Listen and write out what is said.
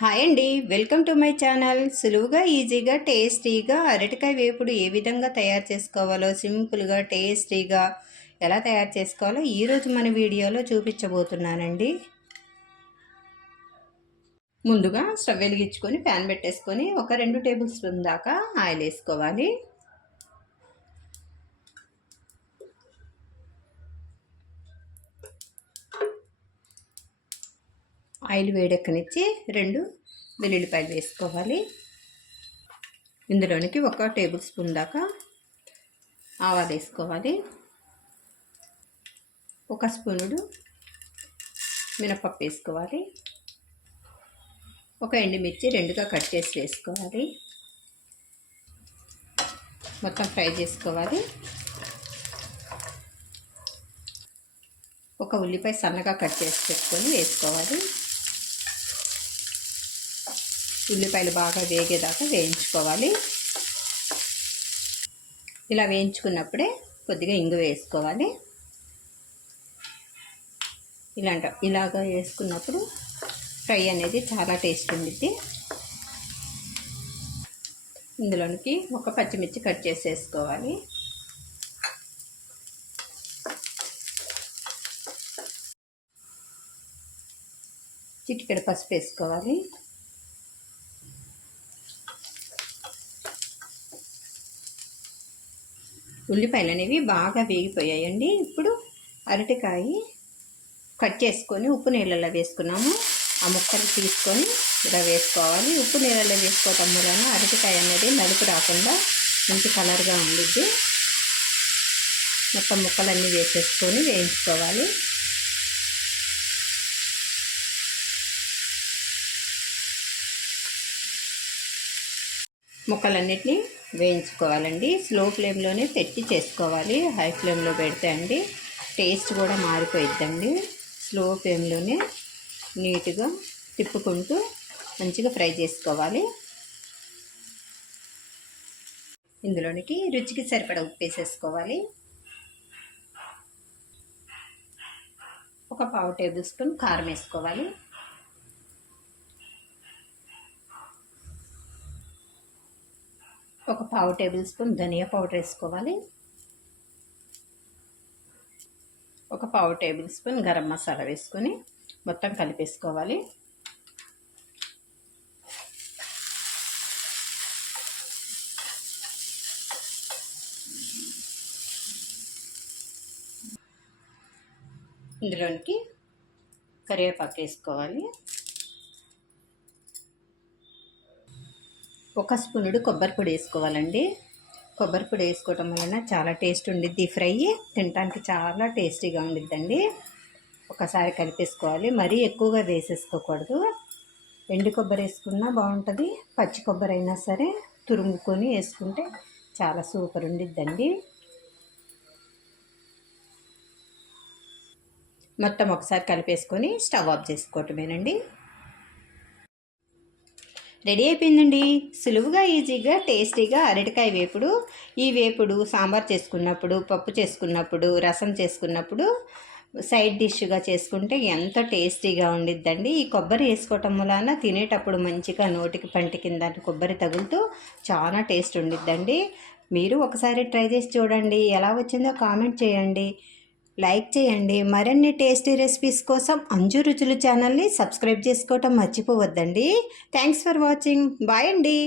Hi అండి. Welcome to my channel. సులువుగా ఈజీగా టేస్టీగా అరటికాయ వేపుడు ఏ విధంగా తయారు చేసుకోవాలో సింపుల్గా టేస్టీగా ఎలా తయారు చేసుకోవాలో ఈరోజు మన వీడియోలో చూపించబోతున్నానండి. ముందుగా స్టవ్ వెలిగించుకొని ప్యాన్ పెట్టేసుకొని ఒక రెండు టేబుల్ స్పూన్ దాకా ఆయిల్ వేసుకోవాలి. ఆయిల్ వేడెక్కనిచ్చి రెండు వెల్లుల్లిపాయలు వేసుకోవాలి. ఇందులోనికి ఒక టేబుల్ స్పూన్ దాకా ఆవాలు వేసుకోవాలి. ఒక స్పూనుడు మినపప్పు వేసుకోవాలి. ఒక ఎండుమిర్చి రెండుగా కట్ చేసి వేసుకోవాలి. మొత్తం ఫ్రై చేసుకోవాలి. ఒక ఉల్లిపాయ సన్నగా కట్ చేసి పెట్టుకొని వేసుకోవాలి. ఉల్లిపాయలు బాగా వేగేదాకా వేయించుకోవాలి. ఇలా వేయించుకున్నప్పుడే కొద్దిగా ఇంగు వేసుకోవాలి. ఇలాంట ఇలాగ వేసుకున్నప్పుడు ఫ్రై అనేది చాలా టేస్ట్ ఉండిద్ది. ఇందులోనికి ఒక పచ్చిమిర్చి కట్ చేసేసుకోవాలి. చిటికెడ పసుపు వేసుకోవాలి. ఉల్లిపాయలు అనేవి బాగా వేగిపోయాయండి. ఇప్పుడు అరటికాయ కట్ చేసుకొని ఉప్పు నీళ్ళలో వేసుకున్నాము. ఆ ముక్కలు తీసుకొని ఇలా వేసుకోవాలి. ఉప్పు నీళ్ళలో వేసుకోవటం వలన అరటికాయ అనేది నలుపు రాకుండా మంచి కలర్గా ఉండిద్ది. మొత్తం ముక్కలన్నీ వేసేసుకొని వేయించుకోవాలి. ముక్కలన్నిటినీ వేయించుకోవాలండి. స్లో ఫ్లేమ్లోనే పెట్టి చేసుకోవాలి. హై ఫ్లేమ్లో పెడితే అండి టేస్ట్ కూడా మారిపోయిద్దండి. స్లో ఫ్లేమ్లోనే నీట్గా తిప్పుకుంటూ మంచిగా ఫ్రై చేసుకోవాలి. ఇందులోనికి రుచికి సరిపడా ఉప్పు వేసేసుకోవాలి. ఒక పావు టేబుల్ స్పూన్ కారం వేసుకోవాలి. ఒక పావు టేబుల్ స్పూన్ ధనియా పౌడర్ వేసుకోవాలి. ఒక పావు టేబుల్ స్పూన్ గరం మసాలా వేసుకొని మొత్తం కలిపేసుకోవాలి. ఇందులోనికి కరివేపాకు వేసుకోవాలి. ఒక స్పూనుడు కొబ్బరి పొడి వేసుకోవాలండి. కొబ్బరి పొడి వేసుకోవటం వలన చాలా టేస్ట్ ఉండిద్ది. ఫ్రై తినడానికి చాలా టేస్టీగా ఉండిద్దండి. ఒకసారి కలిపేసుకోవాలి. మరీ ఎక్కువగా వేసేసుకోకూడదు. ఎండు కొబ్బరి వేసుకున్నా బాగుంటుంది. పచ్చి కొబ్బరి అయినా సరే తురుముకొని వేసుకుంటే చాలా సూపర్ ఉండిద్దండి. మొత్తం ఒకసారి కలిపేసుకొని స్టవ్ ఆఫ్ చేసుకోవటమేనండి. రెడీ అయిపోయిందండి. సులువుగా ఈజీగా టేస్టీగా అరటికాయ వేపుడు ఈ వేపుడు సాంబార్ చేసుకున్నప్పుడు పప్పు చేసుకున్నప్పుడు రసం చేసుకున్నప్పుడు సైడ్ డిష్గా చేసుకుంటే ఎంత టేస్టీగా ఉండిద్దండి. ఈ కొబ్బరి వేసుకోవటం వలన తినేటప్పుడు మంచిగా నోటికి పంటి కింద కొబ్బరి తగులుతూ చాలా టేస్ట్ ఉండిద్దండి. మీరు ఒకసారి ట్రై చేసి చూడండి. ఎలా వచ్చిందో కామెంట్ చేయండి. లైక్ చేయండి. మరిన్ని టేస్టీ రెసిపీస్ కోసం అంజు రుచులు ఛానల్ని సబ్స్క్రైబ్ చేసుకోవటం మర్చిపోవద్దండి. Thanks for watching. బాయ్ అండి.